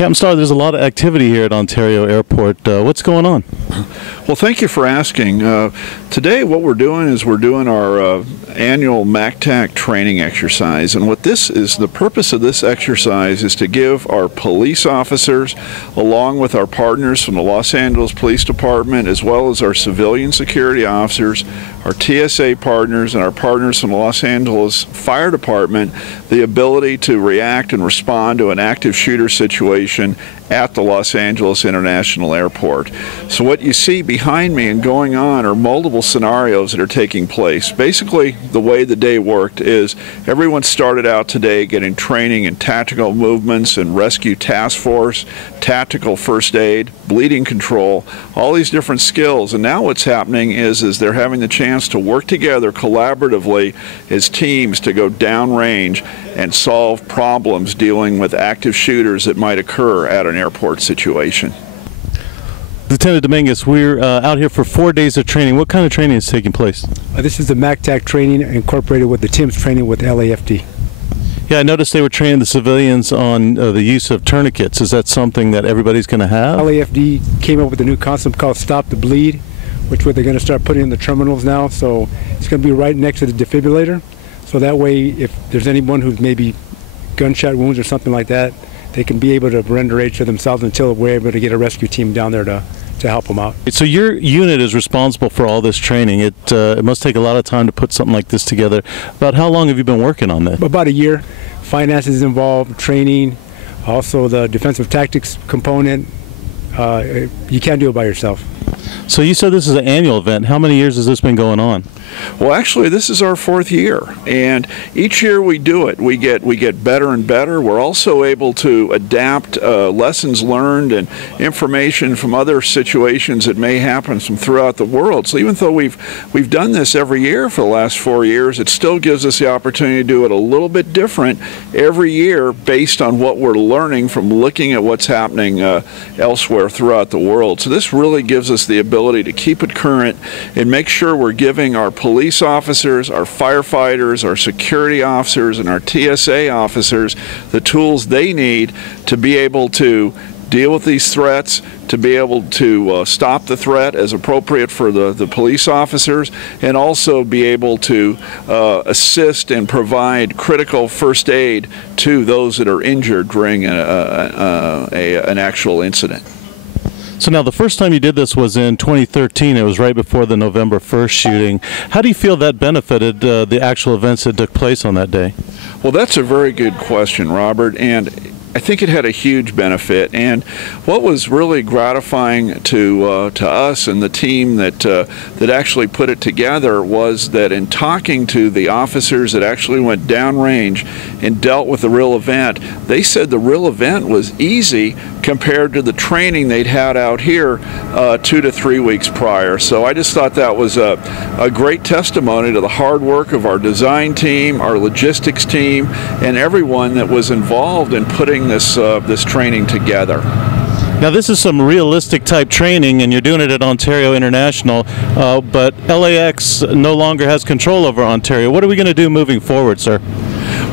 Captain Starr, there's a lot of activity here at Ontario Airport. What's going on? Well, thank you for asking. Today what we're doing is we're doing our annual MACTAC training exercise, and what this is, the purpose of this exercise is to give our police officers, along with our partners from the Los Angeles Police Department, as well as our civilian security officers, our TSA partners, and our partners from the Los Angeles Fire Department, the ability to react and respond to an active shooter situation at the Los Angeles International Airport. So what you see behind me and going on are multiple scenarios that are taking place. Basically, the way the day worked is everyone started out today getting training in tactical movements and rescue task force, tactical first aid, bleeding control, all these different skills. And now what's happening is they're having the chance to work together collaboratively as teams to go downrange and solve problems dealing with active shooters that might occur at an airport situation. Lieutenant Dominguez, we're out here for 4 days of training. What kind of training is taking place? This is the MACTAC training incorporated with the TIMS training with LAFD. Yeah, I noticed they were training the civilians on the use of tourniquets. Is that something that everybody's going to have? LAFD came up with a new concept called Stop the Bleed, which they're going to start putting in the terminals now. So it's going to be right next to the defibrillator. So that way, if there's anyone who's maybe gunshot wounds or something like that, they can be able to render aid to themselves until we're able to get a rescue team down there to help them out. So your unit is responsible for all this training. It must take a lot of time to put something like this together. About how long have you been working on this? About a year. Finances involved, training, also the defensive tactics component. You can't do it by yourself. So you said this is an annual event. How many years has this been going on? Well, actually, this is our 4th year, and each year we do it. We get better and better. We're also able to adapt lessons learned and information from other situations that may happen from throughout the world. So even though we've done this every year for the last 4 years, it still gives us the opportunity to do it a little bit different every year based on what we're learning from looking at what's happening elsewhere throughout the world. So this really gives us the ability to keep it current and make sure we're giving our police officers, our firefighters, our security officers, and our TSA officers the tools they need to be able to deal with these threats, to be able to stop the threat as appropriate for the police officers, and also be able to assist and provide critical first aid to those that are injured during an actual incident. So now the first time you did this was in 2013. It was right before the November 1st shooting. How do you feel that benefited the actual events that took place on that day? Well, that's a very good question, Robert, and I think it had a huge benefit. And what was really gratifying to us and the team that actually put it together was that in talking to the officers that actually went downrange and dealt with the real event, they said the real event was easy compared to the training they'd had out here 2 to 3 weeks prior. So I just thought that was a great testimony to the hard work of our design team, our logistics team, and everyone that was involved in putting this training together. Now this is some realistic type training, and you're doing it at Ontario International, but LAX no longer has control over Ontario. What are we going to do moving forward, sir?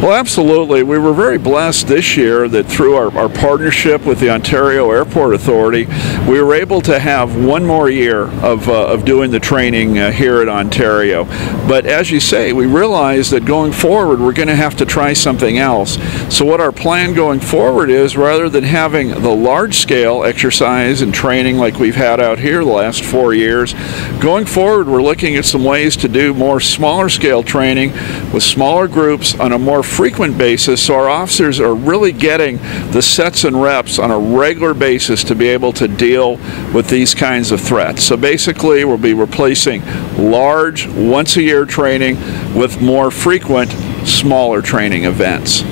Well, absolutely. We were very blessed this year that through our partnership with the Ontario Airport Authority, we were able to have 1 more year of doing the training here at Ontario. But as you say, we realized that going forward, we're going to have to try something else. So what our plan going forward is, rather than having the large-scale exercise and training like we've had out here the last 4 years, going forward, we're looking at some ways to do more smaller-scale training with smaller groups on a more frequent basis, so our officers are really getting the sets and reps on a regular basis to be able to deal with these kinds of threats. So basically, we'll be replacing large, once-a-year training with more frequent, smaller training events.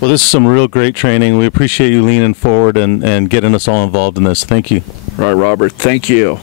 Well, this is some real great training. We appreciate you leaning forward and getting us all involved in this. Thank you. All right, Robert. Thank you.